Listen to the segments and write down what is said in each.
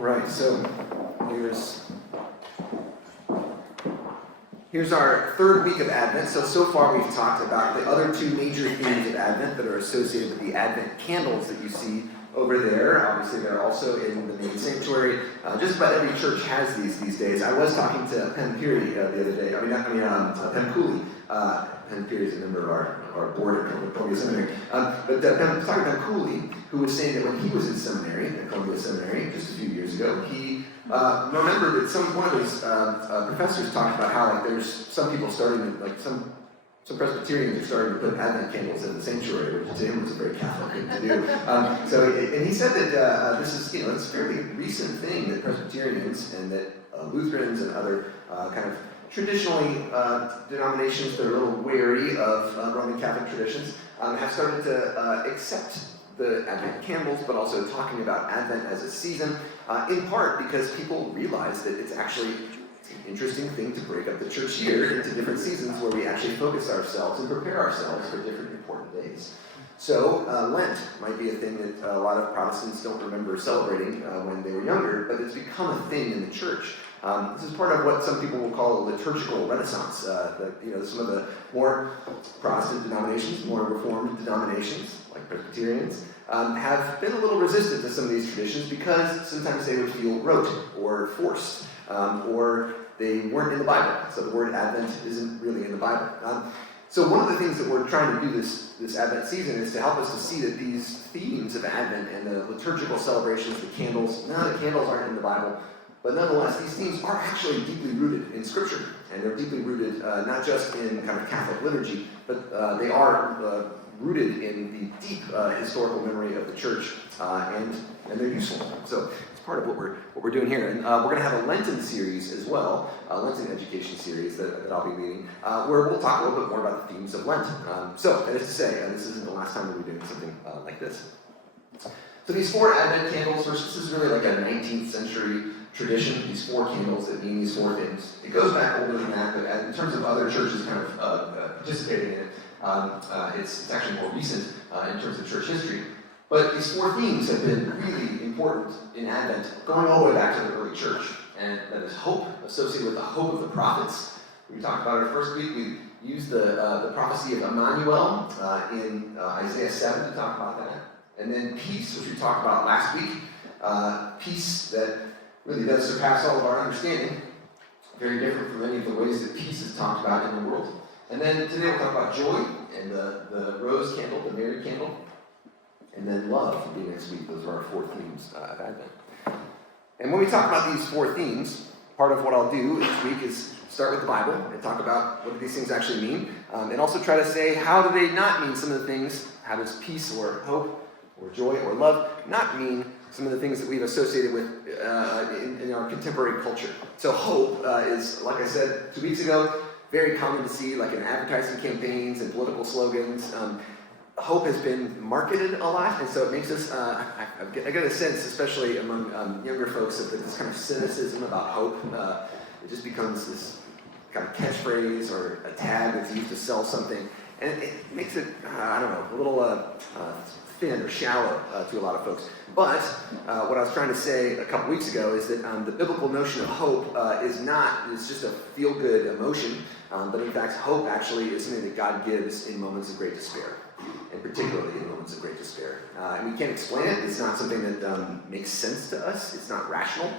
Right, so here's our third week of Advent. So far we've talked about the other two major themes of Advent that are associated with the Advent candles that you see over there. Obviously, they're also in the main sanctuary. Just about every church has these days. I was talking to Penn Peary the other day. Penn Cooley. Penn Peary is a member of our board at Columbia Seminary. But Penn was talking to Penn Cooley, who was saying that when he was in seminary, at Columbia Seminary, just a few years ago, he remembered that one of his professors talked about how there's some people starting to, some Presbyterians are starting to put Advent candles in the sanctuary, which to him was a very Catholic thing to do. And he said that this is, it's a fairly recent thing that Presbyterians and that Lutherans and other kind of traditionally denominations that are a little wary of Roman Catholic traditions have started to accept the Advent candles, but also talking about Advent as a season, in part because people realize that it's actually an interesting thing to break up the church year into different seasons where we actually focus ourselves and prepare ourselves for different important days. So Lent might be a thing that a lot of Protestants don't remember celebrating when they were younger, but it's become a thing in the church. This is part of what some people will call a liturgical renaissance. Some of the more Protestant denominations, more Reformed denominations, like Presbyterians, have been a little resistant to some of these traditions because sometimes they would feel rote or forced, or they weren't in the Bible. So the word Advent isn't really in the Bible. So one of the things that we're trying to do this Advent season is to help us to see that these themes of Advent and the liturgical celebrations, the candles aren't in the Bible, but nonetheless, these themes are actually deeply rooted in Scripture, and they're deeply rooted not just in kind of Catholic liturgy, but they are rooted in the deep historical memory of the Church, and they're useful. So it's part of what we're doing here, and we're going to have a Lenten series as well, a Lenten education series that I'll be leading, where we'll talk a little bit more about the themes of Lent. So that is to say, this isn't the last time that we're doing something like this. So these 4 Advent candles, this is really like a 19th century tradition, these 4 candles that mean these 4 things. It goes back older than that, but in terms of other churches kind of participating in it, it's actually more recent in terms of church history. But these 4 themes have been really important in Advent, going all the way back to the early church. And that is hope, associated with the hope of the prophets. We talked about it first week. We used the prophecy of Emmanuel in Isaiah 7 to talk about that. And then peace, which we talked about last week. Peace that really does surpass all of our understanding. Very different from many of the ways that peace is talked about in the world. And then today we'll talk about joy and the rose candle, the Mary candle. And then love will be next week. Those are our 4 themes of Advent. And when we talk about these 4 themes, part of what I'll do each week is start with the Bible and talk about what do these things actually mean. And also try to say, how do they not mean some of the things? How does peace or hope or joy or love not mean some of the things that we've associated with in our contemporary culture? So hope is, like I said 2 weeks ago, very common to see like in advertising campaigns and political slogans. Hope has been marketed a lot, and so it makes us, I get a sense, especially among younger folks, of this kind of cynicism about hope. It just becomes this kind of catchphrase or a tag that's used to sell something, and it makes it, a little thin or shallow to a lot of folks. But what I was trying to say a couple weeks ago is that the biblical notion of hope is just a feel-good emotion, but in fact, hope actually is something that God gives in moments of great despair, and particularly in moments of great despair. And we can't explain it. It's not something that makes sense to us. It's not rational.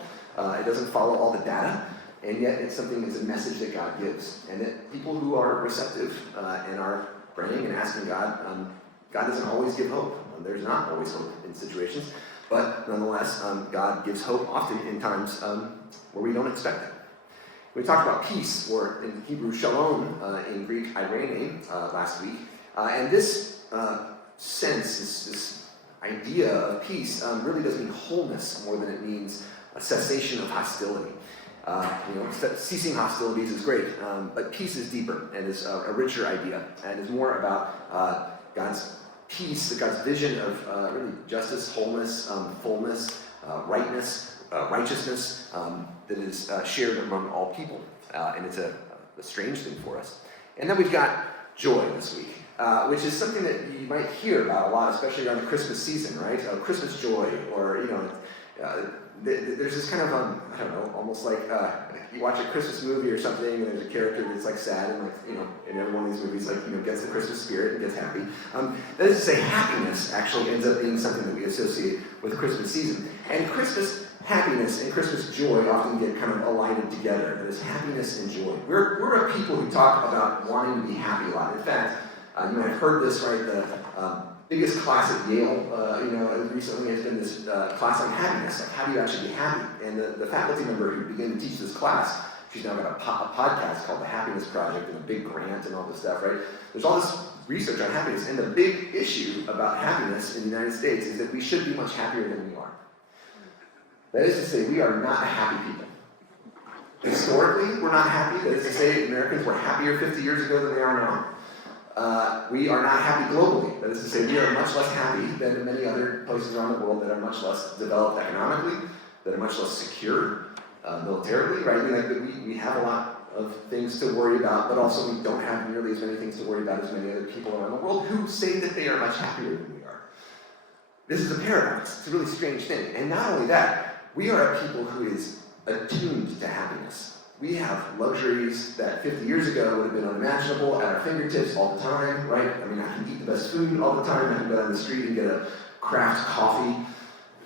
It doesn't follow all the data, and yet it's a message that God gives, and that people who are receptive and are praying and asking God, God doesn't always give hope. There's not always hope in situations, but nonetheless, God gives hope often in times where we don't expect it. We talked about peace, or in Hebrew, shalom, in Greek, irene, last week. And this sense, this idea of peace, really does mean wholeness more than it means a cessation of hostility. Ceasing hostilities is great, but peace is deeper and is a richer idea, and is more about God's peace, God's vision of really justice, wholeness, fullness, rightness, righteousness that is shared among all people. And it's a strange thing for us. And then we've got joy this week, which is something that you might hear about a lot, especially around the Christmas season, right? Christmas joy, or, There's this kind of, I don't know, almost like you watch a Christmas movie or something, and there's a character that's like sad, and like, you know, in every one of these movies, like, you know, gets the Christmas spirit and gets happy. That is to say, happiness actually ends up being something that we associate with Christmas season. And Christmas happiness and Christmas joy often get kind of aligned together. That is happiness and joy. We're a people who talk about wanting to be happy a lot. In fact, you might have heard this, right? The biggest class at Yale, recently has been this class on happiness. Like, how do you actually be happy? And the faculty member who began to teach this class, she's now got a podcast called the Happiness Project and a big grant and all this stuff, right? There's all this research on happiness, and the big issue about happiness in the United States is that we should be much happier than we are. That is to say, we are not a happy people. Historically, we're not happy. That is to say, Americans were happier 50 years ago than they are now. We are not happy globally. That is to say, we are much less happy than many other places around the world that are much less developed economically, that are much less secure militarily, right? I mean, we have a lot of things to worry about, but also we don't have nearly as many things to worry about as many other people around the world who say that they are much happier than we are. This is a paradox. It's a really strange thing. And not only that, we are a people who is attuned to happiness. We have luxuries that 50 years ago would have been unimaginable at our fingertips all the time, right? I mean, I can eat the best food all the time. I can go down the street and get a craft coffee.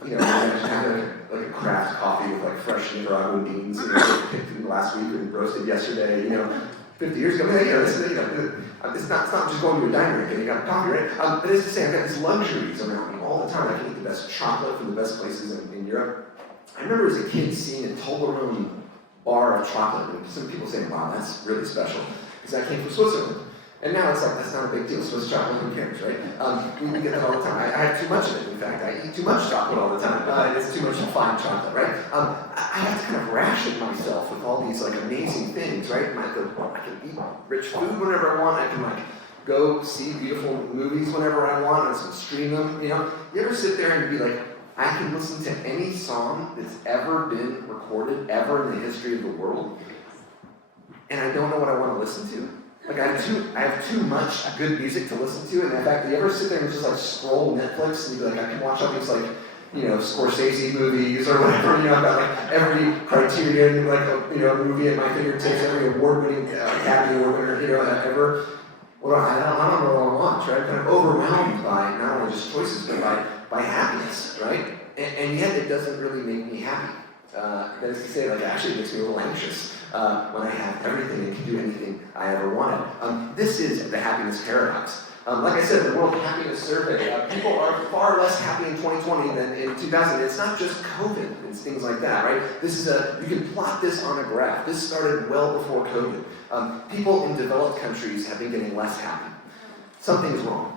You know, have like a craft coffee with like fresh Nicaraguan beans, you know, picked from last week and roasted yesterday. You know, 50 years ago, it's not just going to a diner and getting a coffee, right? But as I say, I've got these luxuries around me all the time. I can eat the best chocolate from the best places in Europe. I remember as a kid seeing a Toblerone bar of chocolate, and some people saying, wow, that's really special, because that came from Switzerland. And now it's like, that's not a big deal. Swiss chocolate, who cares, right? We get that all the time. I have too much of it, in fact. I eat too much chocolate all the time. It's too much fine chocolate, right? I have to kind of ration myself with all these like amazing things, right? I can eat rich food whenever I want. I can like go see beautiful movies whenever I want. I can stream them, you know? You ever sit there and be like, I can listen to any song that's ever been recorded, ever in the history of the world, and I don't know what I want to listen to? Like, I have too much good music to listen to, and in fact, you ever sit there and just like scroll Netflix and be like, I can watch all these like, you know, Scorsese movies or whatever, you know, I've got like every Criterion, like, movie at my fingertips, every award-winning Academy Award winner, you know, ever. Well, I don't know what I want to watch, right? I'm kind of overwhelmed by not only just choices, but by happiness, right? And yet it doesn't really make me happy. That is to say, like, actually it makes me a little anxious when I have everything and can do anything I ever wanted. This is the happiness paradox. Like I said, the World Happiness Survey, people are far less happy in 2020 than in 2000. It's not just COVID, it's things like that, right? You can plot this on a graph. This started well before COVID. People in developed countries have been getting less happy. Something is wrong.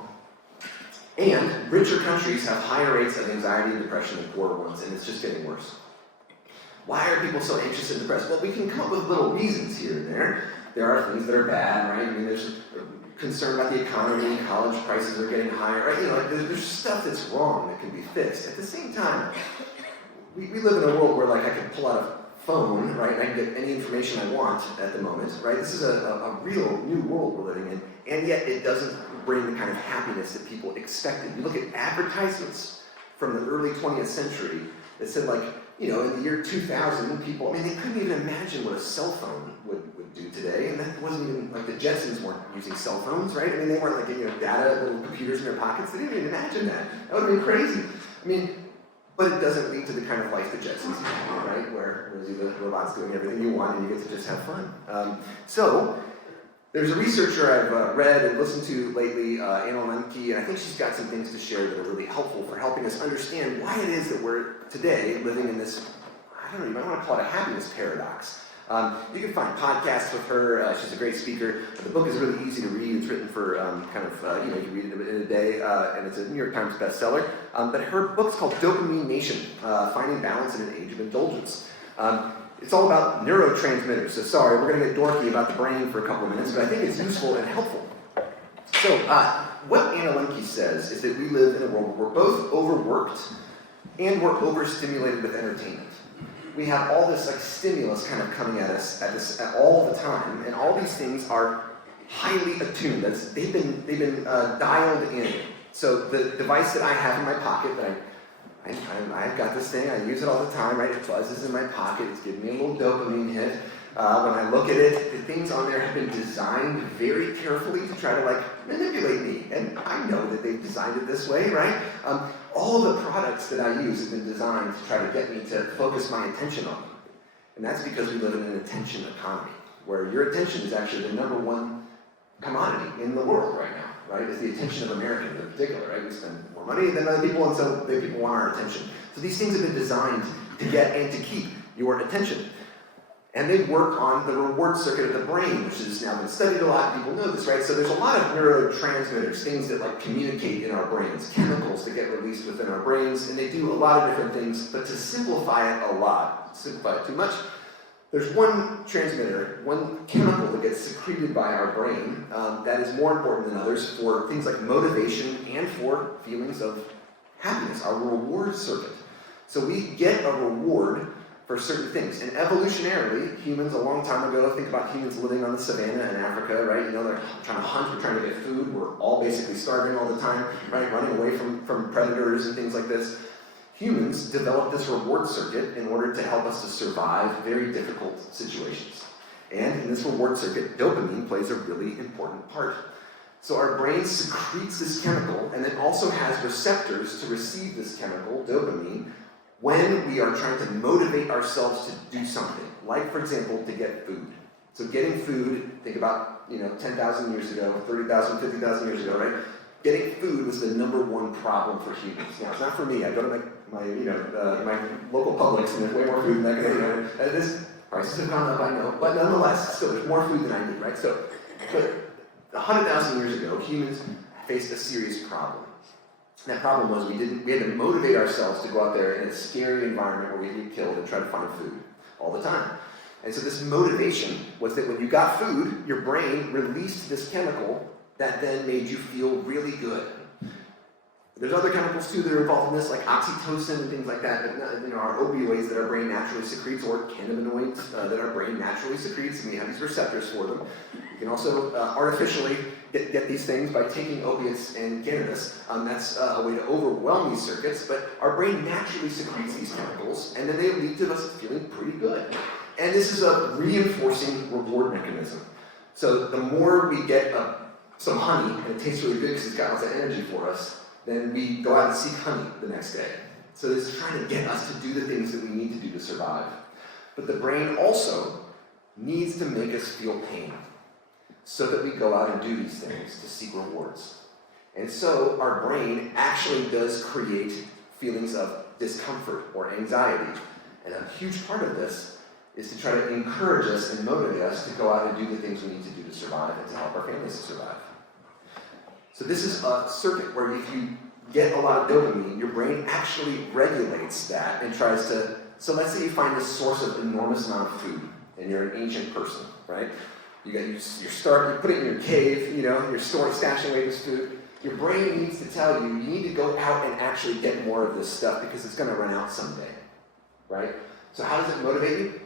And richer countries have higher rates of anxiety and depression than poorer ones, and it's just getting worse. Why are people so anxious and depressed? Well, we can come up with little reasons here and there. There are things that are bad, right? I mean, there's concern about the economy, college prices are getting higher, right? You know, like, there's stuff that's wrong that can be fixed. At the same time, we live in a world where, like, I can pull out a phone, right? And I can get any information I want at the moment, right? This is a real new world we're living in, and yet it doesn't bring the kind of happiness that people expected. You look at advertisements from the early 20th century that said, like, you know, in the year 2000, people, I mean, they couldn't even imagine what a cell phone would do today, and that wasn't even, like, the Jetsons weren't using cell phones, right? I mean, they weren't, like, you know, data, little computers in their pockets. They didn't even imagine that. That would have been crazy. I mean, but it doesn't lead to the kind of life the Jetsons have, right? Where the robots doing everything you want, and you get to just have fun. So, there's a researcher I've read and listened to lately, Anna Lemke, and I think she's got some things to share that are really helpful for helping us understand why it is that we're today living in this, I don't know, you might want to call it a happiness paradox. You can find podcasts with her. She's a great speaker. The book is really easy to read. It's written for you can read it in a day, and it's a New York Times bestseller. But her book's called Dopamine Nation, Finding Balance in an Age of Indulgence. It's all about neurotransmitters. So sorry, we're going to get dorky about the brain for a couple of minutes, but I think it's useful and helpful. So what Anna Lemke says is that we live in a world where we're both overworked and we're overstimulated with entertainment. We have all this like stimulus kind of coming at us at all the time, and all these things are highly attuned. They've been dialed in. So the device that I have in my pocket that I I've got this thing, I use it all the time, right? It buzzes in my pocket, it's giving me a little dopamine hit. When I look at it, the things on there have been designed very carefully to try to manipulate me. And I know that they've designed it this way, right? All the products that I use have been designed to try to get me to focus my attention on them. And that's because we live in an attention economy, where your attention is actually the number one commodity in the world right now, right? It's the attention of Americans in particular, right? We spend more money than other people, and so the people want our attention. So these things have been designed to get and to keep your attention. And they work on the reward circuit of the brain, which has now been studied a lot. People know this, right? So there's a lot of neurotransmitters, things that communicate in our brains, chemicals that get released within our brains, and they do a lot of different things. But to simplify it a lot, simplify it too much, there's one transmitter, one chemical that gets secreted by our brain that is more important than others for things like motivation and for feelings of happiness, our reward circuit. So we get a reward for certain things. And evolutionarily, humans a long time ago, think about humans living on the savannah in Africa, right? You know, they're trying to hunt, we're trying to get food, we're all basically starving all the time, right? Running away from predators and things like this. Humans developed this reward circuit in order to help us to survive very difficult situations. And in this reward circuit, dopamine plays a really important part. So our brain secretes this chemical and then also has receptors to receive this chemical, dopamine, when we are trying to motivate ourselves to do something, like, for example, to get food. So getting food, think about, 10,000 years ago, 30,000, 50,000 years ago, right? Getting food was the number one problem for humans. Now, it's not for me. I go to my local Publix, and there's way more food than I can eat. This prices have gone up, I know, but nonetheless, still, there's more food than I need, right? So, but 100,000 years ago, humans faced a serious problem. And that problem was we had to motivate ourselves to go out there in a scary environment where we get killed and try to find food all the time. And so this motivation was that when you got food, your brain released this chemical that then made you feel really good. There's other chemicals too that are involved in this, like oxytocin and things like that, that are opioids that our brain naturally secretes, or cannabinoids that our brain naturally secretes, and we have these receptors for them. You can also artificially get these things by taking opiates and cannabis. That's a way to overwhelm these circuits, but our brain naturally secretes these chemicals, and then they lead to us feeling pretty good. And this is a reinforcing reward mechanism. So the more we get some honey, and it tastes really good because it's got lots of energy for us, then we go out and seek honey the next day. So it's trying to get us to do the things that we need to do to survive. But the brain also needs to make us feel pain so that we go out and do these things to seek rewards. And so our brain actually does create feelings of discomfort or anxiety. And a huge part of this is to try to encourage us and motivate us to go out and do the things we need to do to survive and to help our families to survive. So this is a circuit where if you get a lot of dopamine, your brain actually regulates that and tries to, so let's say you find this source of enormous amount of food, and you're an ancient person, right? You put it in your cave, you're stashing away this food. Your brain needs to tell you need to go out and actually get more of this stuff because it's going to run out someday, right? So how does it motivate you?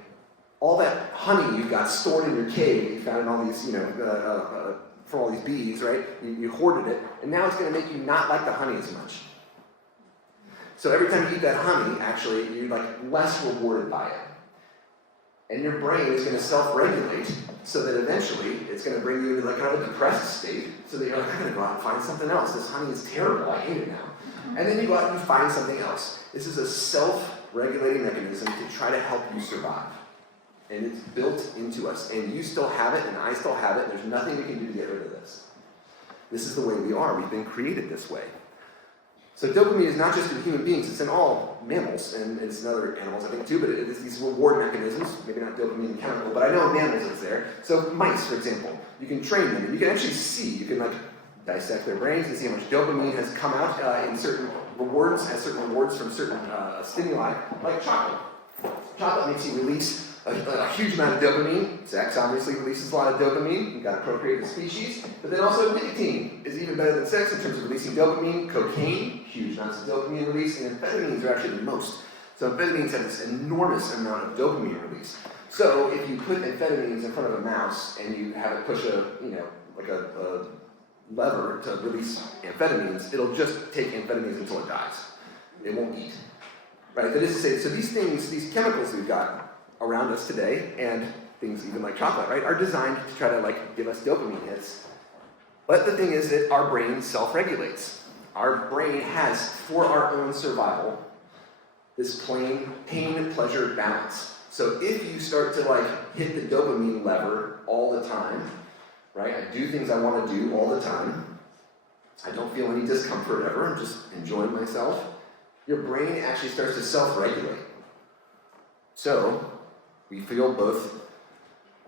All that honey you've got stored in your cave, you found in all these, from all these bees, right? You hoarded it, and now it's going to make you not like the honey as much. So every time you eat that honey, actually, you're less rewarded by it. And your brain is going to self-regulate so that eventually it's going to bring you into kind of a depressed state so that you're I'm going to go out and find something else. This honey is terrible. I hate it now. And then you go out and you find something else. This is a self-regulating mechanism to try to help you survive. And it's built into us. And you still have it, and I still have it. There's nothing we can do to get rid of this. This is the way we are. We've been created this way. So dopamine is not just in human beings, it's in all mammals, and it's in other animals, I think, too, but it is these reward mechanisms, maybe not dopamine chemical, but I know in mammals it's there. So mice, for example, you can train them, and you can actually see, you can dissect their brains and see how much dopamine has come out in certain rewards, has certain rewards from certain stimuli, like chocolate. Chocolate makes you release a huge amount of dopamine. Sex obviously releases a lot of dopamine. You've got to procreate the species. But then also nicotine is even better than sex in terms of releasing dopamine. Cocaine, huge amounts of dopamine release. And amphetamines are actually the most. So amphetamines have this enormous amount of dopamine release. So if you put amphetamines in front of a mouse and you have it push a lever to release amphetamines, it'll just take amphetamines until it dies. It won't eat. Right? That is to say, so these things, these chemicals we've got around us today, and things even like chocolate, right, are designed to try to like give us dopamine hits. But the thing is that our brain self-regulates. Our brain has, for our own survival, this pain-pleasure balance. So if you start to like hit the dopamine lever all the time, right, I do things I want to do all the time, I don't feel any discomfort ever, I'm just enjoying myself, your brain actually starts to self-regulate. So we feel both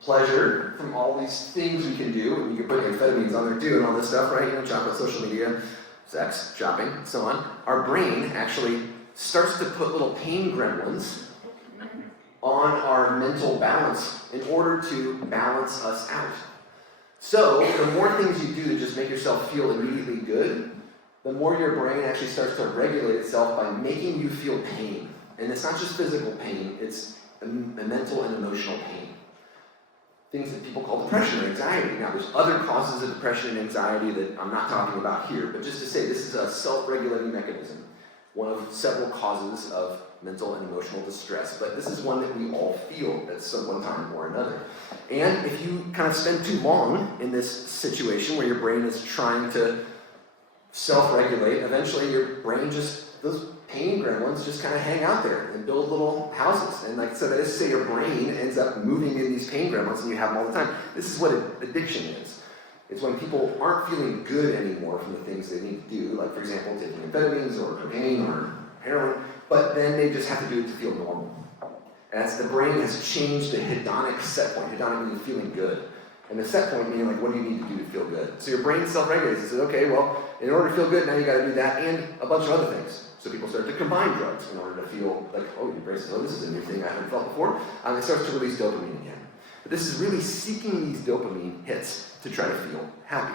pleasure from all these things we can do, and you can put amphetamines on there too, and all this stuff, right? You know, chocolate, social media, sex, shopping, and so on. Our brain actually starts to put little pain gremlins on our mental balance in order to balance us out. So the more things you do to just make yourself feel immediately good, the more your brain actually starts to regulate itself by making you feel pain. And it's not just physical pain, it's a mental and emotional pain. Things that people call depression or anxiety. Now, there's other causes of depression and anxiety that I'm not talking about here, but just to say, this is a self-regulating mechanism, one of several causes of mental and emotional distress, but this is one that we all feel at some one time or another. And if you kind of spend too long in this situation where your brain is trying to self-regulate, eventually your brain just, those pain gremlins just kind of hang out there and build little houses. And like, so that is to say your brain ends up moving in these pain gremlins and you have them all the time. This is what addiction is. It's when people aren't feeling good anymore from the things they need to do, like for example, taking amphetamines or cocaine or heroin, but then they just have to do it to feel normal. As the brain has changed the hedonic set point, hedonic means feeling good. And the set point meaning like, what do you need to do to feel good? So your brain self-regulates and says, okay, well, in order to feel good, now you got to do that and a bunch of other things. So people start to combine drugs in order to feel like, oh, your brain says, oh, this is a new thing I haven't felt before. It starts to release dopamine again. But this is really seeking these dopamine hits to try to feel happy.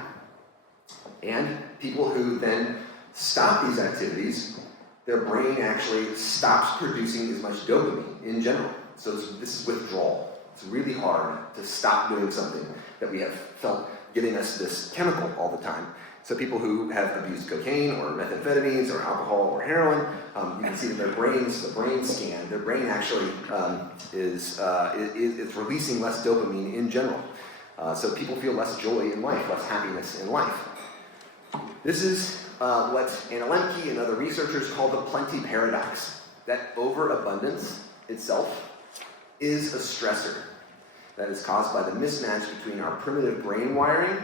And people who then stop these activities, their brain actually stops producing as much dopamine in general. So this is withdrawal. It's really hard to stop doing something that we have felt giving us this chemical all the time. So people who have abused cocaine or methamphetamines or alcohol or heroin, you can see that their brains, the brain scan, their brain actually is releasing less dopamine in general. So people feel less joy in life, less happiness in life. This is what Anna Lemke and other researchers call the plenty paradox. That overabundance itself is a stressor that is caused by the mismatch between our primitive brain wiring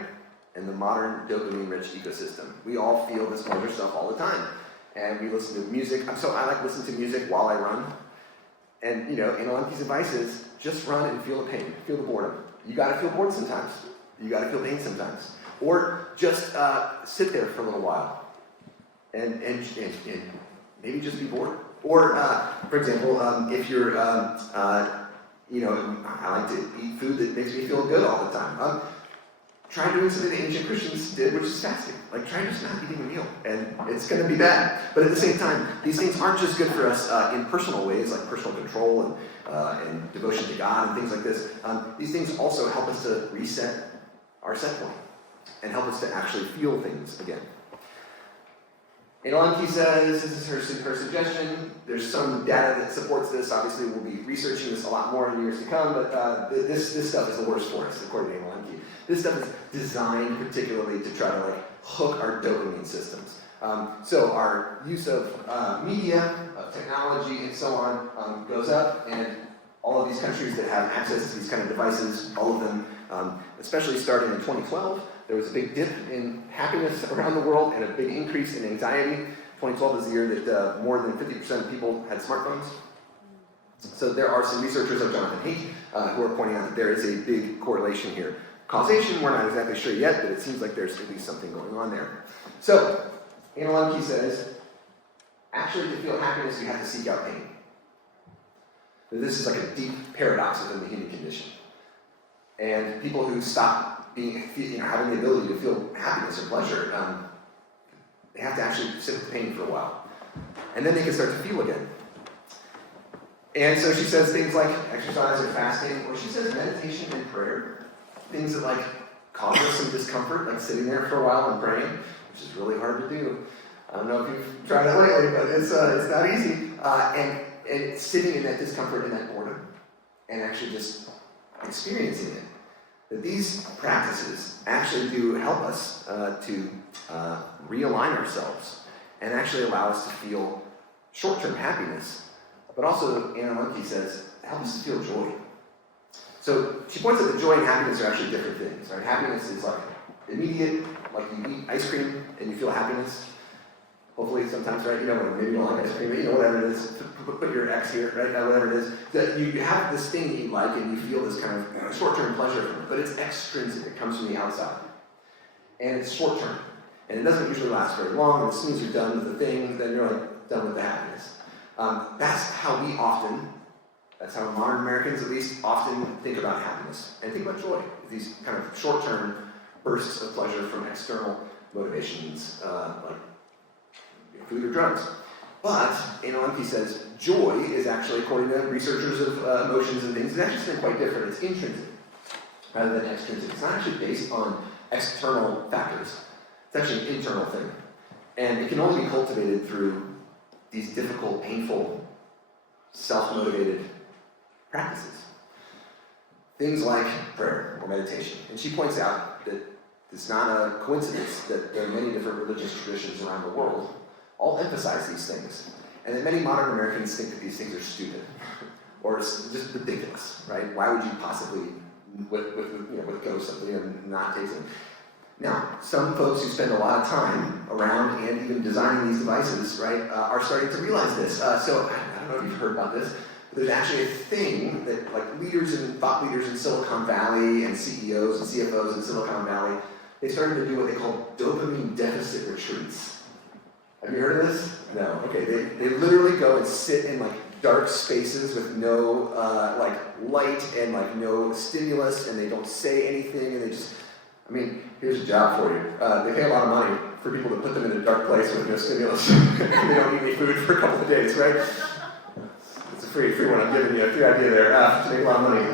and the modern dopamine-rich ecosystem. We all feel this pleasure stuff all the time. And we listen to music. So I like listening to music while I run. And, you know, Anna Lemke's advice is just run and feel the pain, feel the boredom. You gotta feel bored sometimes. You gotta feel pain sometimes. Or just sit there for a little while and maybe just be bored. Or, for example, if you're, you know, I like to eat food that makes me feel good all the time. Try doing something the ancient Christians did, which is fasting. Like, try just not eating a meal, and it's going to be bad. But at the same time, these things aren't just good for us in personal ways, like personal control and devotion to God and things like this. These things also help us to reset our set point and help us to actually feel things again. Anna Lemke says, this is her suggestion, there's some data that supports this. Obviously, we'll be researching this a lot more in years to come, but this stuff is the worst for us, according to Anna Lemke. This stuff is designed particularly to try to like hook our dopamine systems. So our use of media, of technology, and so on goes up, and all of these countries that have access to these kind of devices, all of them, especially starting in 2012, there was a big dip in happiness around the world and a big increase in anxiety. 2012 is the year that more than 50% of people had smartphones. So there are some researchers like Jonathan Haidt who are pointing out that there is a big correlation here. Causation, we're not exactly sure yet, but it seems like there's at least something going on there. So, Anna Lemke says, actually to feel happiness, you have to seek out pain. This is like a deep paradox within the human condition. And people who stop having the ability to feel happiness or pleasure, they have to actually sit with pain for a while. And then they can start to feel again. And so she says things like exercise or fasting, or she says meditation and prayer. Things that like cause us some discomfort, like sitting there for a while and praying, which is really hard to do. I don't know if you've tried it lately, but it's not easy. And sitting in that discomfort and that boredom, and actually just experiencing it. That these practices actually do help us to realign ourselves and actually allow us to feel short-term happiness, but also, Anna Monkey says, help us to feel joy. So she points out that joy and happiness are actually different things, right? Happiness is like immediate, like you eat ice cream and you feel happiness. Hopefully sometimes, right? You know, maybe you don't like ice cream, but you know, whatever it is, put your X here, right? Whatever it is, that you have this thing that you like and you feel this kind of short-term pleasure from it, but it's extrinsic, it comes from the outside. And it's short-term. And it doesn't usually last very long, and as soon as you're done with the thing, then you're like done with the happiness. That's how modern Americans at least often think about happiness and think about joy. These kind of short-term bursts of pleasure from external motivations, like food or drugs. But, Anna says, joy is actually, according to researchers of emotions and things, it's actually something quite different. It's intrinsic rather than extrinsic. It's not actually based on external factors. It's actually an internal thing. And it can only be cultivated through these difficult, painful, self-motivated practices. Things like prayer or meditation. And she points out that it's not a coincidence that there are many different religious traditions around the world all emphasize these things. And that many modern Americans think that these things are stupid or it's just ridiculous, right? Why would you possibly, with go something and not take something? Now, some folks who spend a lot of time around and even designing these devices, right, are starting to realize this. So I don't know if you've heard about this, but there's actually a thing that like thought leaders in Silicon Valley and CEOs and CFOs in Silicon Valley, they started to do what they call dopamine deficit retreats. Have you heard of this? No. Okay. They literally go and sit in like dark spaces with no like light and like no stimulus, and they don't say anything, and they just. I mean, here's a job for you. They pay a lot of money for people to put them in a dark place with no stimulus. They don't eat any food for a couple of days, right? It's a free one I'm giving you. A free idea there to make a lot of money.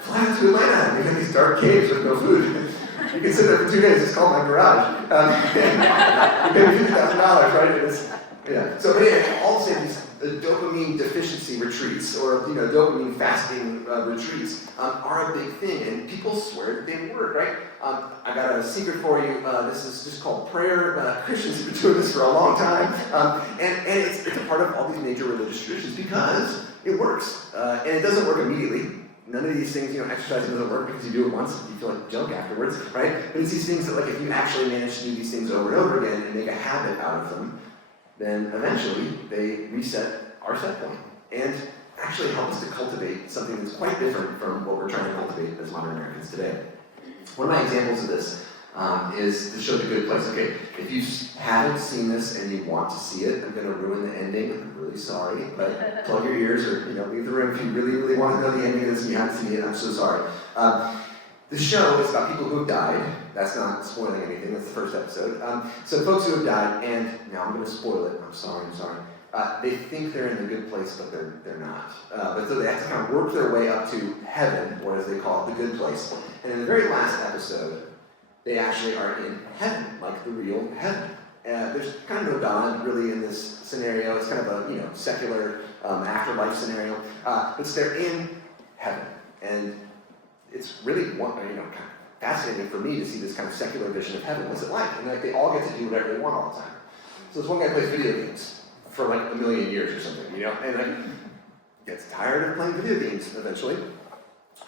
Fly out to Atlanta. They have these dark caves with no food. You can sit there for 2 days. It's called my garage. You pay $50,000, right? Yeah. So anyway, all of a sudden, these dopamine deficiency retreats or dopamine fasting retreats are a big thing, and people swear that they work, right? I got a secret for you. This is just called prayer. Christians have been doing this for a long time, and it's a part of all these major religious traditions because it works, and it doesn't work immediately. None of these things, exercising doesn't work because you do it once and you feel like junk afterwards, right? But it's these things that, like, if you actually manage to do these things over and over again and make a habit out of them, then eventually they reset our set point and actually help us to cultivate something that's quite different from what we're trying to cultivate as modern Americans today. One of my examples of this is the show The Good Place. Okay, if you haven't seen this and you want to see it, I'm going to ruin the ending. I'm really sorry, but plug your ears or leave the room if you really, really want to know the ending of this and you haven't seen it. I'm so sorry. The show is about people who have died. That's not spoiling anything. That's the first episode. So folks who have died, and now I'm going to spoil it. I'm sorry. They think they're in the good place, but they're not. But so they have to kind of work their way up to heaven, or as they call it, the good place. And in the very last episode, they actually are in heaven, like the real heaven. There's kind of no God really in this scenario. It's kind of a secular afterlife scenario. But they're in heaven, and it's really kind of fascinating for me to see this kind of secular vision of heaven. What's it like? And like they all get to do whatever they want all the time. So this one guy plays video games for like 1 million years or something, and like gets tired of playing video games eventually.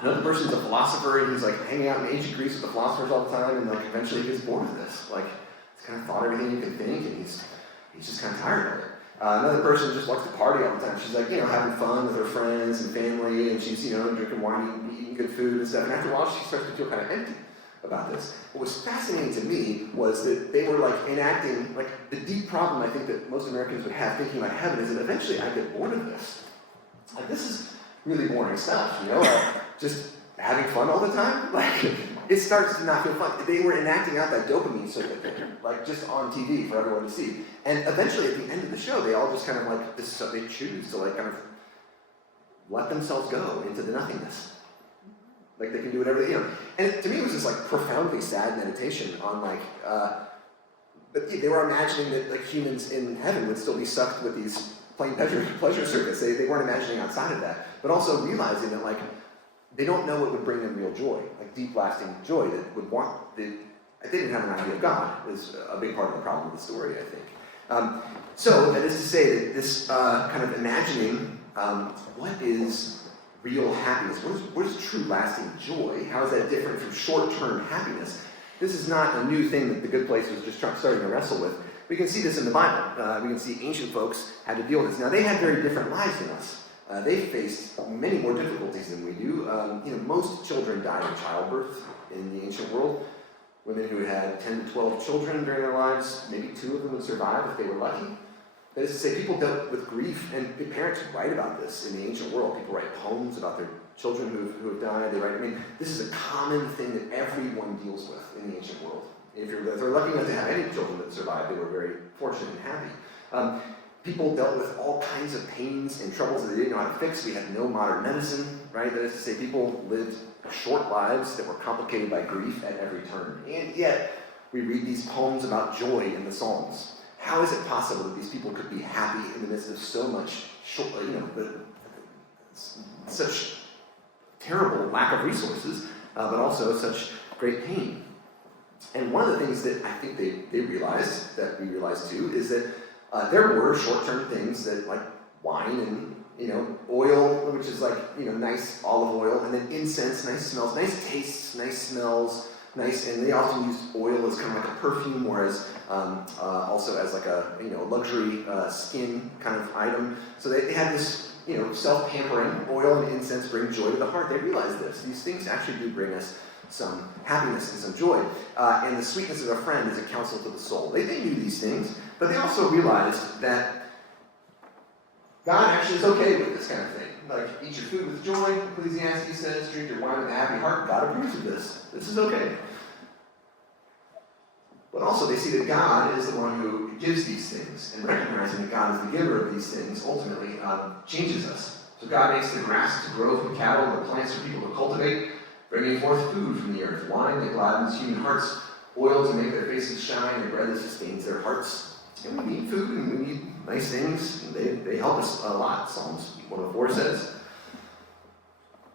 Another person's a philosopher, and he's like hanging out in ancient Greece with the philosophers all the time, and like eventually he gets bored of this. Like he's kind of thought everything you can think, and he's just kind of tired of it. Another person just likes to party all the time. She's like, having fun with her friends and family, and she's, drinking wine, eating good food and stuff. And after a while, she starts to feel kind of empty about this. What was fascinating to me was that they were like enacting, like the deep problem I think that most Americans would have thinking about heaven is that eventually I get bored of this. Like this is really boring stuff, just having fun all the time. Like it starts to not feel fun. They were enacting out that dopamine circuit there, like just on TV for everyone to see. And eventually at the end of the show, they all just kind of like this. So they choose to like kind of let themselves go into the nothingness. Like they can do whatever they, And to me, it was this like profoundly sad meditation on like But they were imagining that like humans in heaven would still be sucked with these plain pleasure circuits. They weren't imagining outside of that. But also realizing that like they don't know what would bring them real joy, like deep lasting joy that would want they didn't have an idea of God is a big part of the problem of the story, I think. So that is to say that this kind of imagining what is real happiness, what is true lasting joy, how is that different from short-term happiness? This is not a new thing that the Good Place was just starting to wrestle with. We can see this in the Bible. We can see ancient folks had to deal with this. Now, they had very different lives than us. They faced many more difficulties than we do. Most children died in childbirth in the ancient world. Women who had 10 to 12 children during their lives, maybe 2 of them would survive if they were lucky. That is to say, people dealt with grief, and parents write about this in the ancient world. People write poems about their children who have died. They write, this is a common thing that everyone deals with in the ancient world. If they're lucky enough to have any children that survived, they were very fortunate and happy. People dealt with all kinds of pains and troubles that they didn't know how to fix. We had no modern medicine, right? That is to say, people lived short lives that were complicated by grief at every turn. And yet, we read these poems about joy in the Psalms. How is it possible that these people could be happy in the midst of so much, such terrible lack of resources, but also such great pain? And one of the things that I think they realized, that we realized too, is that there were short-term things that, like wine and oil, which is like nice olive oil, and then incense, nice smells, nice tastes, nice smells, nice, and they often used oil as kind of like a perfume, whereas also as like a luxury skin kind of item. So they had this self-pampering. Oil and incense bring joy to the heart. They realized this. These things actually do bring us some happiness and some joy. And the sweetness of a friend is a counsel to the soul. They knew these things, but they also realized that God actually is okay with this kind of thing. Like, eat your food with joy, Ecclesiastes says, drink your wine with a happy heart. God approves of this. This is okay. But also they see that God is the one who gives these things, and recognizing that God is the giver of these things ultimately changes us. So God makes the grass to grow from cattle, the plants for people to cultivate, bringing forth food from the earth, wine that gladdens human hearts, oil to make their faces shine, and bread that sustains their hearts. And we need food, and we need nice things, and they help us a lot, Psalms 104 says.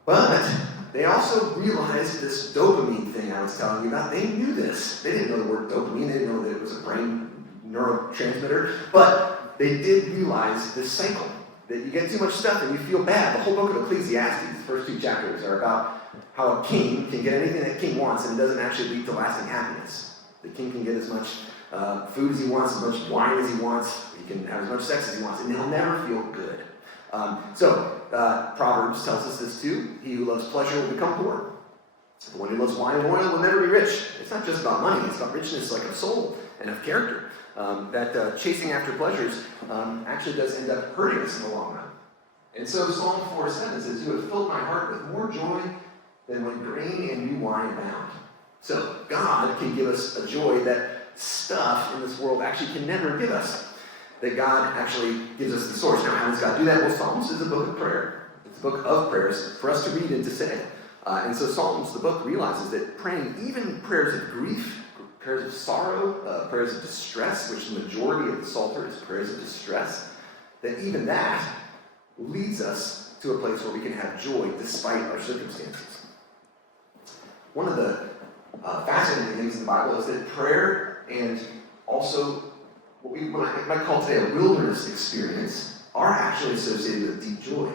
But they also realized this dopamine thing I was telling you about. They knew this. They didn't know the word dopamine. They didn't know that it was a brain neurotransmitter. But they did realize this cycle, that you get too much stuff and you feel bad. The whole book of Ecclesiastes, the first 2 chapters, are about how a king can get anything that king wants, and it doesn't actually lead to lasting happiness. The king can get as much food as he wants, as much wine as he wants. He can have as much sex as he wants, and he'll never feel good. Proverbs tells us this too. He who loves pleasure will become poor. The one who loves wine and oil will never be rich. It's not just about money. It's about richness like of soul and of character. Chasing after pleasures actually does end up hurting us in the long run. And so Psalm 4:7 says, "You have filled my heart with more joy than when grain and new wine abound." So God can give us a joy that stuff in this world actually can never give us. That God actually gives us the source. Now, how does God do that? Well, Psalms is a book of prayer. It's a book of prayers for us to read and to say. And so Psalms, the book, realizes that praying even prayers of grief, prayers of sorrow, prayers of distress, which the majority of the Psalter is prayers of distress, that even that leads us to a place where we can have joy despite our circumstances. One of the fascinating things in the Bible is that prayer and also what we might call today a wilderness experience are actually associated with deep joy.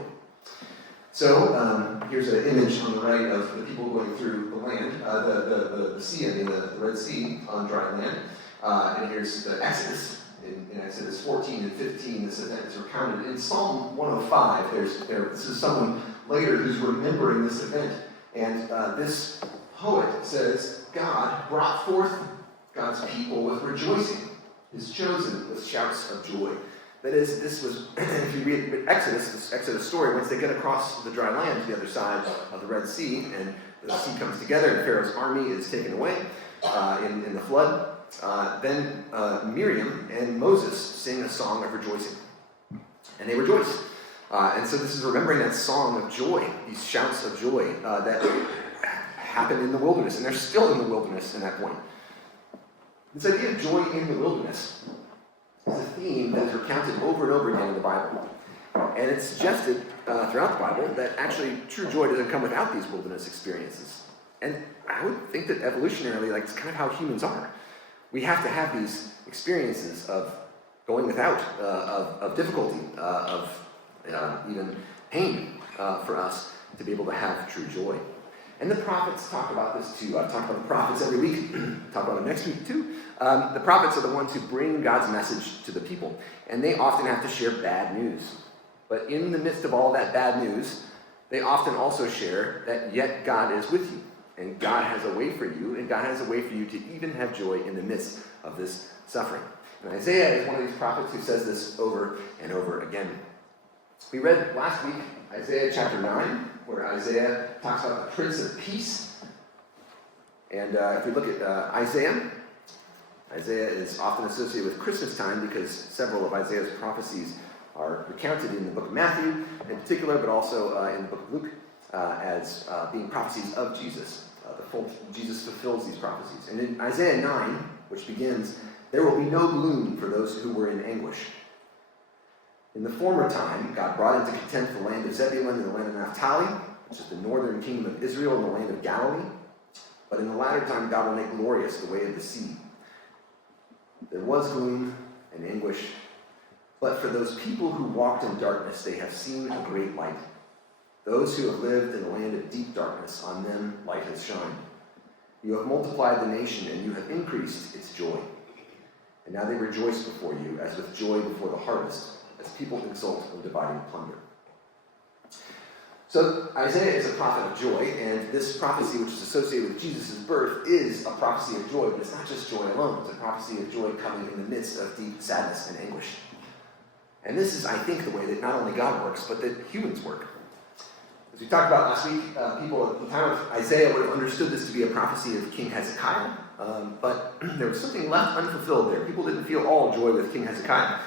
So here's an image on the right of the people going through the land, the sea, the Red Sea on dry land. And here's the Exodus. In Exodus 14 and 15, this event is recounted. In Psalm 105, this is someone later who's remembering this event. And this poet says, God brought forth God's people with rejoicing, his chosen with shouts of joy. That is, this was, if you read Exodus, this Exodus story, once they get across the dry land to the other side of the Red Sea, and the sea comes together, and Pharaoh's army is taken away in the flood, then Miriam and Moses sing a song of rejoicing. And they rejoice. And so this is remembering that song of joy, these shouts of joy that happened in the wilderness, and they're still in the wilderness at that point. This idea of joy in the wilderness is a theme that is recounted over and over again in the Bible. And it's suggested throughout the Bible that actually true joy doesn't come without these wilderness experiences. And I would think that evolutionarily, it's kind of how humans are. We have to have these experiences of going without, of difficulty, of even pain for us to be able to have true joy. And the prophets talk about this too. I've talked about the prophets every week. Talk about them next week too. The prophets are the ones who bring God's message to the people. And they often have to share bad news. But in the midst of all that bad news, they often also share that yet God is with you. And God has a way for you. And God has a way for you to even have joy in the midst of this suffering. And Isaiah is one of these prophets who says this over and over again. We read last week Isaiah chapter 9, where Isaiah talks about the Prince of Peace. And if we look at Isaiah is often associated with Christmas time because several of Isaiah's prophecies are recounted in the book of Matthew in particular, but also in the book of Luke as being prophecies of Jesus. Jesus fulfills these prophecies. And in Isaiah 9, which begins, "There will be no gloom for those who were in anguish. In the former time, God brought into contempt the land of Zebulun and the land of Naphtali, which is the northern kingdom of Israel and the land of Galilee. But in the latter time, God will make glorious the way of the sea. There was gloom and anguish, but for those people who walked in darkness, they have seen a great light. Those who have lived in the land of deep darkness, on them light has shined. You have multiplied the nation, and you have increased its joy. And now they rejoice before you, as with joy before the harvest, as people exult in dividing plunder." So Isaiah is a prophet of joy, and this prophecy, which is associated with Jesus' birth, is a prophecy of joy, but it's not just joy alone. It's a prophecy of joy coming in the midst of deep sadness and anguish. And this is, I think, the way that not only God works, but that humans work. As we talked about last week, people at the time of Isaiah would have understood this to be a prophecy of King Hezekiah, but there was something left unfulfilled there. People didn't feel all joy with King Hezekiah.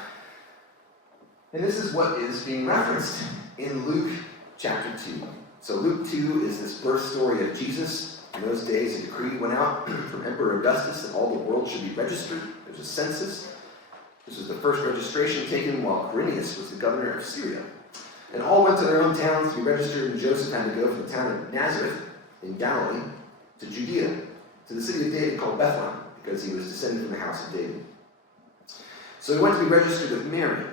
And this is what is being referenced in Luke chapter 2. So Luke 2 is this birth story of Jesus. In those days, a decree went out from Emperor Augustus that all the world should be registered. There's a census. This was the first registration taken while Quirinius was the governor of Syria. And all went to their own towns to be registered, and Joseph had to go from the town of Nazareth in Galilee to Judea, to the city of David called Bethlehem, because he was descended from the house of David. So he went to be registered with Mary,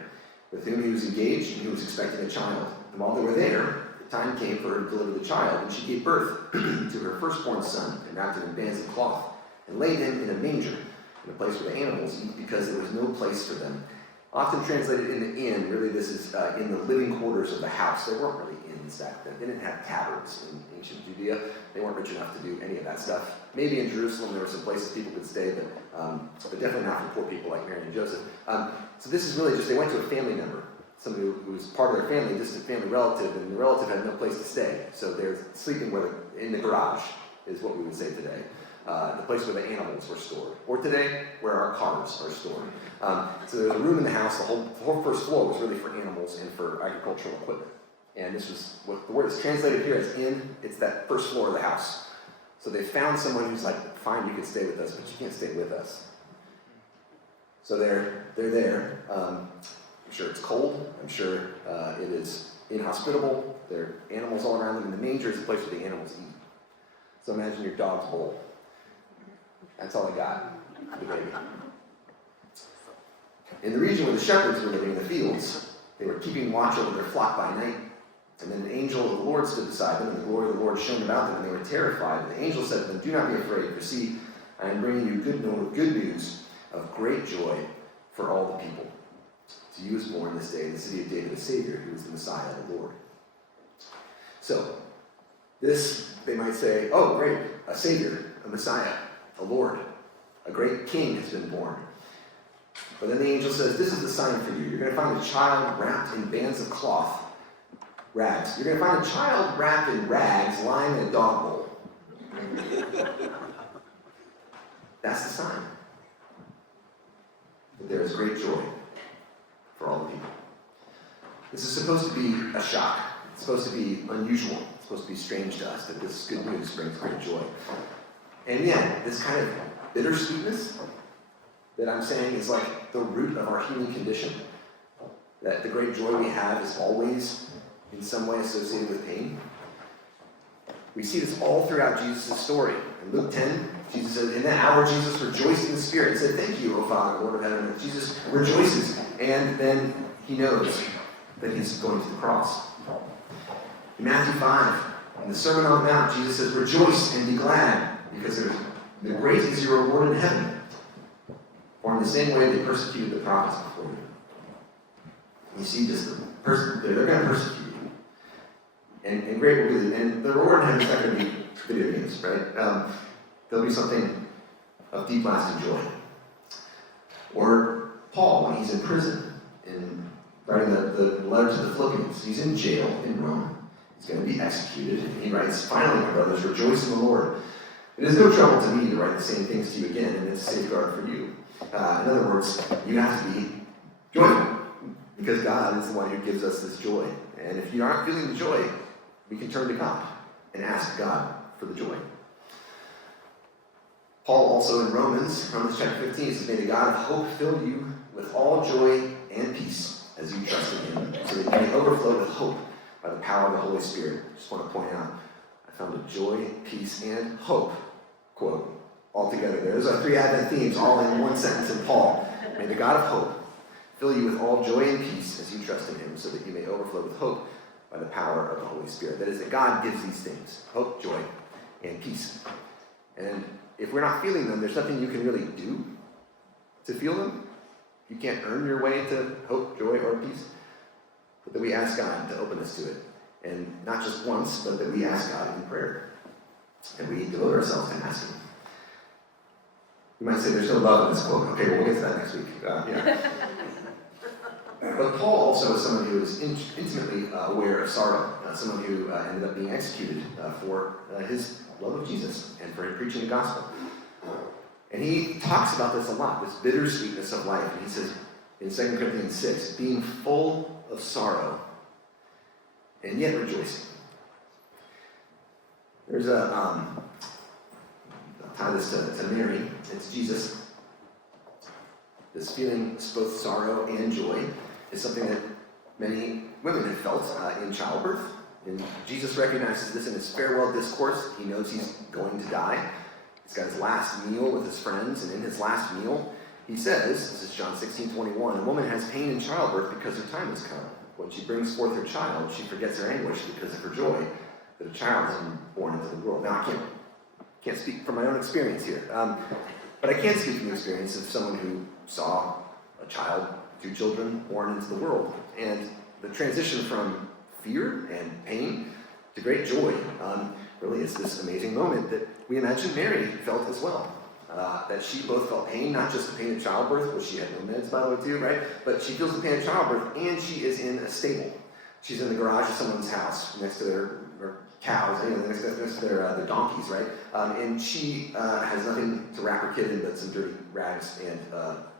with whom he was engaged, and he was expecting a child. And while they were there, the time came for her to deliver the child, and she gave birth to her firstborn son, and wrapped him in bands of cloth, and laid him in a manger, in a place where the animals eat, because there was no place for them. Often translated in the inn, really this is in the living quarters of the house. There weren't really inns back then. They didn't have taverns in ancient Judea. They weren't rich enough to do any of that stuff. Maybe in Jerusalem there were some places people could stay, but definitely not for poor people like Mary and Joseph. So this is really just, they went to a family member, somebody who was part of their family, distant family relative, and the relative had no place to stay. So they're sleeping in the garage, is what we would say today. The place where the animals were stored. Or today, where our cars are stored. So there's a room in the house, the whole first floor was really for animals and for agricultural equipment. And this was, what the word is translated here as inn, it's that first floor of the house. So they found someone who's like, fine, you can stay with us, but you can't stay with us. So they're there. I'm sure it's cold. I'm sure it is inhospitable. There are animals all around them, and the manger is the place where the animals eat. So imagine your dog's bowl. That's all they got, the baby. In the region where the shepherds were living in the fields, they were keeping watch over their flock by night. And then an angel of the Lord stood beside them, and the glory of the Lord shone about them, and they were terrified. And the angel said to them, "Do not be afraid, for see, I am bringing you good news of great joy for all the people. To you is born this day in the city of David a Savior, who is the Messiah, the Lord." So, this, they might say, oh, great, a Savior, a Messiah, a Lord, a great King has been born. But then the angel says, this is the sign for you. You're going to find a child wrapped in bands of cloth, rags. You're going to find a child wrapped in rags lying in a dog bowl. That's the sign. That there is great joy for all the people. This is supposed to be a shock. It's supposed to be unusual. It's supposed to be strange to us that this good news brings great joy. And yet, this kind of bittersweetness that I'm saying is like the root of our human condition? That the great joy we have is always in some way associated with pain? We see this all throughout Jesus' story. In Luke 10, Jesus said, in that hour Jesus rejoiced in the Spirit and said, thank you, O Father, Lord of heaven and earth. Jesus rejoices, and then he knows that he's going to the cross. In Matthew 5, in the Sermon on the Mount, Jesus says, rejoice and be glad, because the great is your reward in heaven. For in the same way they persecuted the prophets before you. You see, just they're going to persecute you. And great will be, and the reward in heaven is not going to be video games, right? There'll be something of deep lasting joy. Or Paul, when he's in prison, in writing the letter to the Philippians, he's in jail in Rome. He's going to be executed. And he writes, finally, my brothers, rejoice in the Lord. It is no trouble to me to write the same things to you again, and it's a safeguard for you. In other words, you have to be joyful, because God is the one who gives us this joy. And if you aren't feeling the joy, we can turn to God and ask God for the joy. Paul also in Romans chapter 15 says, may the God of hope fill you with all joy and peace as you trust in him, so that you may overflow with hope by the power of the Holy Spirit. I just want to point out, I found a joy, peace, and hope quote all together there. Those are three Advent themes all in one sentence in Paul. May the God of hope fill you with all joy and peace as you trust in him, so that you may overflow with hope by the power of the Holy Spirit. That is, that God gives these things, hope, joy, and peace. And if we're not feeling them, there's nothing you can really do to feel them. You can't earn your way to hope, joy, or peace. But that we ask God to open us to it. And not just once, but that we ask God in prayer. And we devote ourselves to asking. You might say there's no love in this quote. Okay, well, we'll get to that next week. But Paul also is someone who is intimately aware of sorrow. Someone who ended up being executed for his love of Jesus and for preaching the gospel. And he talks about this a lot, this bittersweetness of life. And he says in 2 Corinthians 6, being full of sorrow and yet rejoicing. There's I'll tie this to Mary. It's Jesus. This feeling, both sorrow and joy, is something that many women have felt in childbirth. And Jesus recognizes this in his farewell discourse. He knows he's going to die. He's got his last meal with his friends, and in his last meal, he says, this is John 16:21, a woman has pain in childbirth because her time has come. When she brings forth her child, she forgets her anguish because of her joy that a child has been born into the world. Now, I can't speak from my own experience here, but I can speak from the experience of someone who saw a child, 2 children born into the world. And the transition from fear and pain to great joy really is this amazing moment that we imagine Mary felt as well. That she both felt pain, not just the pain of childbirth, which she had no meds, by the way, too, right? But she feels the pain of childbirth, and she is in a stable. She's in the garage of someone's house, next to their cows, next to their donkeys, right? And she has nothing to wrap her kid in but some dirty rags, and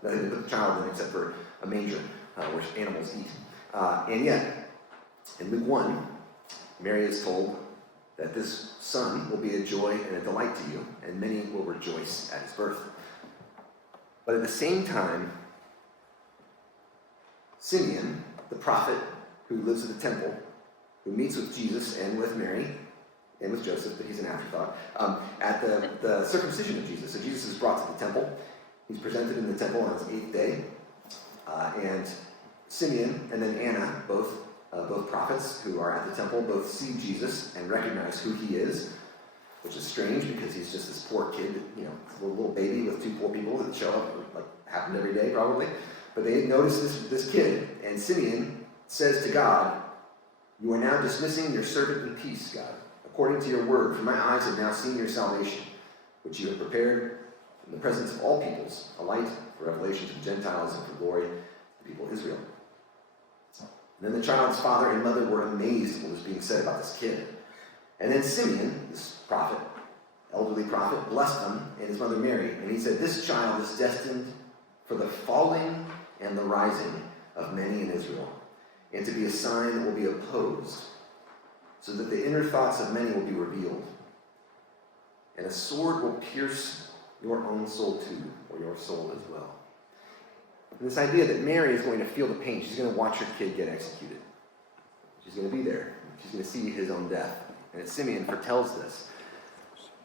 nothing to put the child in except for a manger, where animals eat. And yet, in Luke 1, Mary is told that this son will be a joy and a delight to you, and many will rejoice at his birth. But at the same time, Simeon, the prophet who lives at the temple, who meets with Jesus and with Mary, and with Joseph, but he's an afterthought, at the circumcision of Jesus. So Jesus is brought to the temple. He's presented in the temple on his 8th day. And Simeon and then Anna, both prophets who are at the temple, both see Jesus and recognize who he is, which is strange because he's just this poor kid, a little baby with 2 poor people that show up, like happened every day probably. But they notice this kid, and Simeon says to God, "You are now dismissing your servant in peace, God, according to your word, for my eyes have now seen your salvation, which you have prepared in the presence of all peoples, a light for revelation to the Gentiles and for glory to the people of Israel." And then the child's father and mother were amazed at what was being said about this kid. And then Simeon, this prophet, elderly prophet, blessed them and his mother Mary. And he said, "This child is destined for the falling and the rising of many in Israel, and to be a sign that will be opposed, so that the inner thoughts of many will be revealed. And a sword will pierce your own soul too, or your soul as well." And this idea that Mary is going to feel the pain. She's going to watch her kid get executed. She's going to be there. She's going to see his own death. And Simeon foretells this.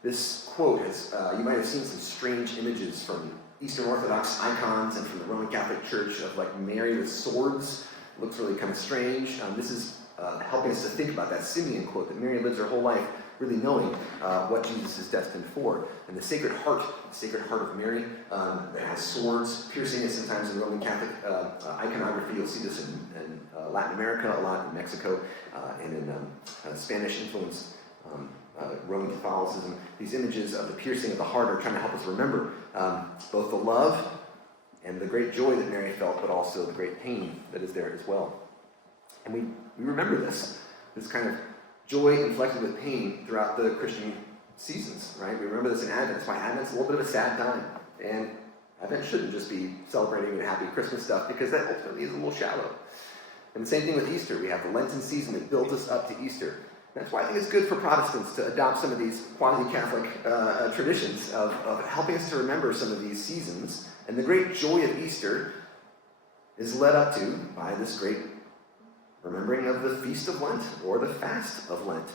This quote has, you might have seen some strange images from Eastern Orthodox icons and from the Roman Catholic Church of like Mary with swords. It looks really kind of strange. This is helping us to think about that Simeon quote, that Mary lives her whole life really knowing what Jesus is destined for. And the Sacred Heart of Mary, that has swords piercing it sometimes in Roman Catholic iconography. You'll see this in Latin America a lot, in Mexico, and in Spanish-influenced Roman Catholicism. These images of the piercing of the heart are trying to help us remember both the love and the great joy that Mary felt, but also the great pain that is there as well. And we remember this kind of joy inflected with pain throughout the Christian seasons, right? We remember this in Advent. That's why Advent's a little bit of a sad time. And Advent shouldn't just be celebrating the happy Christmas stuff, because that ultimately is a little shallow. And the same thing with Easter. We have the Lenten season that builds us up to Easter. That's why I think it's good for Protestants to adopt some of these quasi-Catholic traditions of helping us to remember some of these seasons. And the great joy of Easter is led up to by this great remembering of the Feast of Lent, or the Fast of Lent.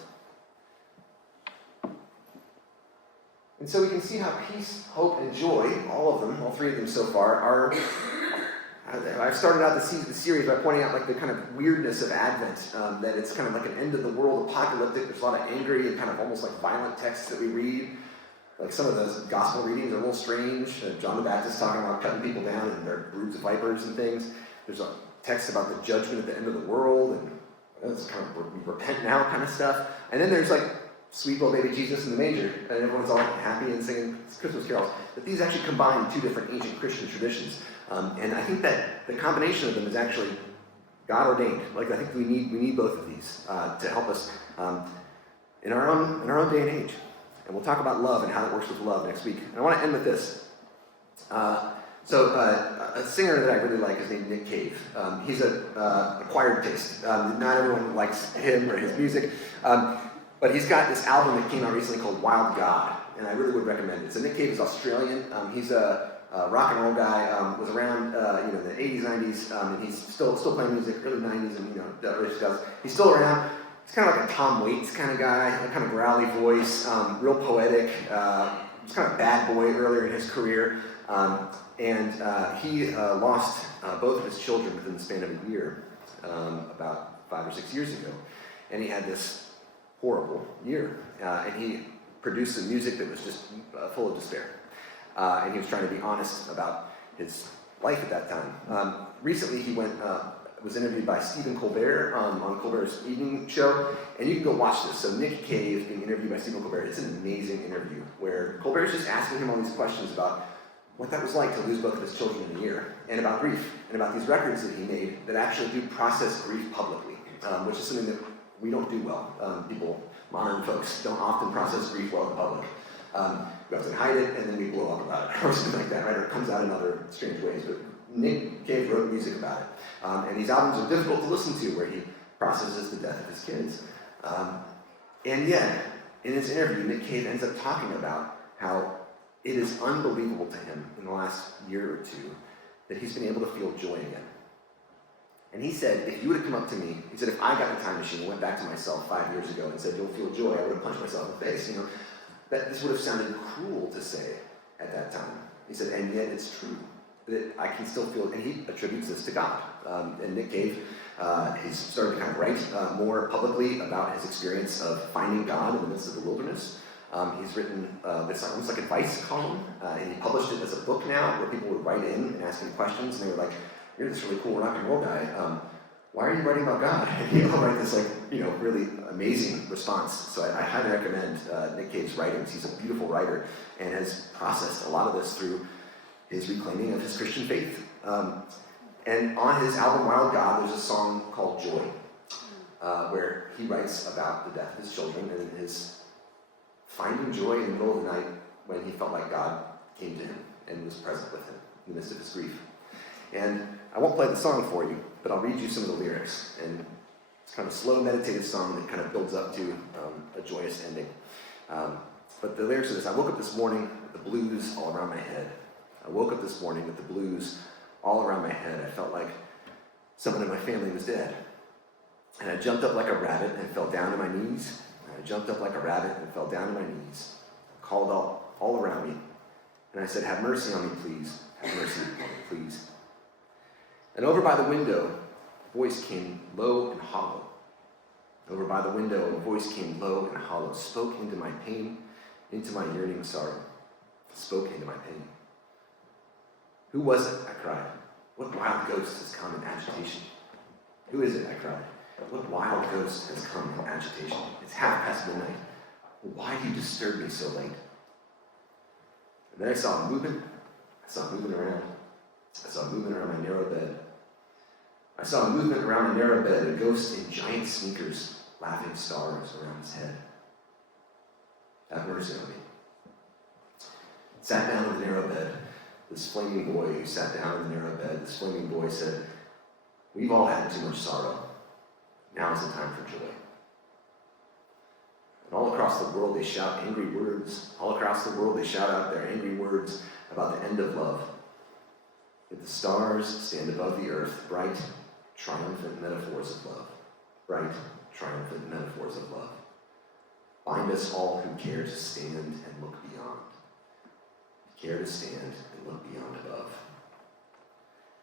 And so we can see how peace, hope, and joy, all three of them so far, are... I've started out the series by pointing out like the kind of weirdness of Advent, that it's kind of like an end-of-the-world apocalyptic. There's a lot of angry and kind of almost like violent texts that we read. Like some of those gospel readings are a little strange. John the Baptist talking about cutting people down and their broods of vipers and things. There's a text about the judgment at the end of the world, and it's kind of repent now kind of stuff. And then there's like sweet little baby Jesus in the manger, and everyone's all happy and singing Christmas carols. But these actually combine two different ancient Christian traditions. And I think that the combination of them is actually God ordained. Like I think we need both of these to help us in our own day and age. And we'll talk about love and how it works with love next week. And I want to end with this. So a singer that I really like is named Nick Cave. He's an acquired taste. Not everyone likes him or his music. But he's got this album that came out recently called Wild God. And I really would recommend it. So Nick Cave is Australian. He's a rock and roll guy, was around in the 80s, 90s, and he's still playing music, early 90s, and the other stuff. He's still around. He's kind of like a Tom Waits kind of guy, a kind of growly voice, real poetic. He's kind of bad boy earlier in his career, and he lost both of his children within the span of a year, about 5 or 6 years ago, and he had this horrible year, and he produced some music that was just full of despair. And he was trying to be honest about his life at that time. Recently, he was interviewed by Stephen Colbert on Colbert's evening show, and you can go watch this. So Nick Cave being interviewed by Stephen Colbert. It's an amazing interview where Colbert's just asking him all these questions about what that was like to lose both of his children in a year, and about grief, and about these records that he made that actually do process grief publicly, which is something that we don't do well. Modern folks don't often process grief well in public. We often hide it, and then we blow up about it, or something like that, right? Or it comes out in other strange ways. But Nick Cave wrote music about it. And these albums are difficult to listen to, where he processes the death of his kids. And yet, in his interview, Nick Cave ends up talking about how it is unbelievable to him in the last year or two that he's been able to feel joy again. And he said, if you would have come up to me, he said, if I got in a time machine and went back to myself 5 years ago and said, you'll feel joy, I would have punched myself in the face, that this would have sounded cruel to say at that time. He said, and yet it's true, that I can still feel it, and he attributes this to God. And Nick Cave, he's started to kind of write more publicly about his experience of finding God in the midst of the wilderness. He's written this almost like advice column, and he published it as a book now, where people would write in and ask him questions, and they were like, you're this really cool rock and roll guy. Why are you writing about God? And he'll write this really amazing response. So I highly recommend Nick Cave's writings. He's a beautiful writer and has processed a lot of this through his reclaiming of his Christian faith. And on his album Wild God, there's a song called Joy, where he writes about the death of his children and his finding joy in the middle of the night when he felt like God came to him and was present with him in the midst of his grief. And I won't play the song for you, but I'll read you some of the lyrics. And it's kind of a slow, meditative song that kind of builds up to a joyous ending. But the lyrics are this: I woke up this morning with the blues all around my head. I woke up this morning with the blues all around my head. I felt like someone in my family was dead. And I jumped up like a rabbit and fell down to my knees. And I jumped up like a rabbit and fell down to my knees. I called all around me. And I said, have mercy on me, please. Have mercy on me, please. And over by the window, a voice came low and hollow. Over by the window, a voice came low and hollow, spoke into my pain, into my yearning sorrow, spoke into my pain. Who was it? I cried. What wild ghost has come in agitation? Who is it? I cried. What wild ghost has come in agitation? It's midnight. Why do you disturb me so late? And then I saw a movement. I saw a movement around. I saw a movement around my narrow bed. I saw a movement around my narrow bed, a ghost in giant sneakers, laughing stars around his head. Have mercy on me. Sat down in the narrow bed. This flaming boy who sat down in the narrow bed, this flaming boy said, we've all had too much sorrow. Now is the time for joy. And all across the world they shout angry words. All across the world they shout out their angry words about the end of love. Yet the stars stand above the earth, bright, triumphant metaphors of love. Bright, triumphant metaphors of love. Bind us all who care to stand and look beyond. Care to stand and look beyond above.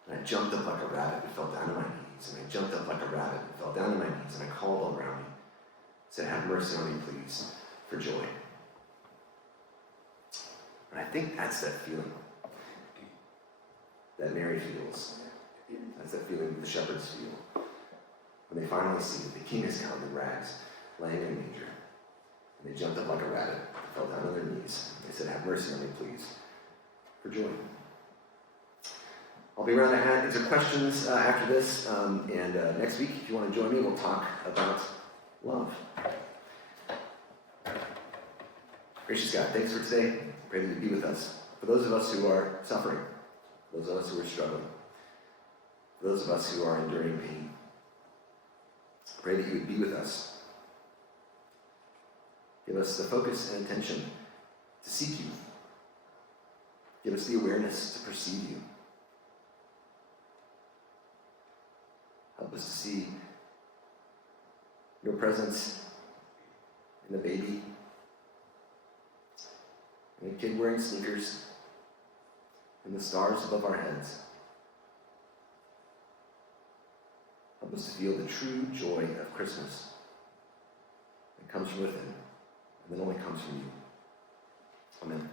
And I jumped up like a rabbit and fell down to my knees. And I jumped up like a rabbit and fell down to my knees. And I called all around me. Said, have mercy on me, please, for joy. And I think that's that feeling that Mary feels. That's that feeling that the shepherds feel. When they finally see that the king has come in rags, laying in a manger. And they jumped up like a rabbit and fell down on their knees. They said, have mercy on me, please, for joy. I'll be around to answer questions after this, and next week, if you want to join me, we'll talk about love. Gracious God, thanks for today. Pray that you be with us. For those of us who are suffering, those of us who are struggling, for those of us who are enduring pain, pray that you would be with us. Give us the focus and attention to seek you. Give us the awareness to perceive you. Help us to see your presence in a baby, in a kid wearing sneakers, in the stars above our heads. Help us to feel the true joy of Christmas that comes from within, and that only comes from you. Amen.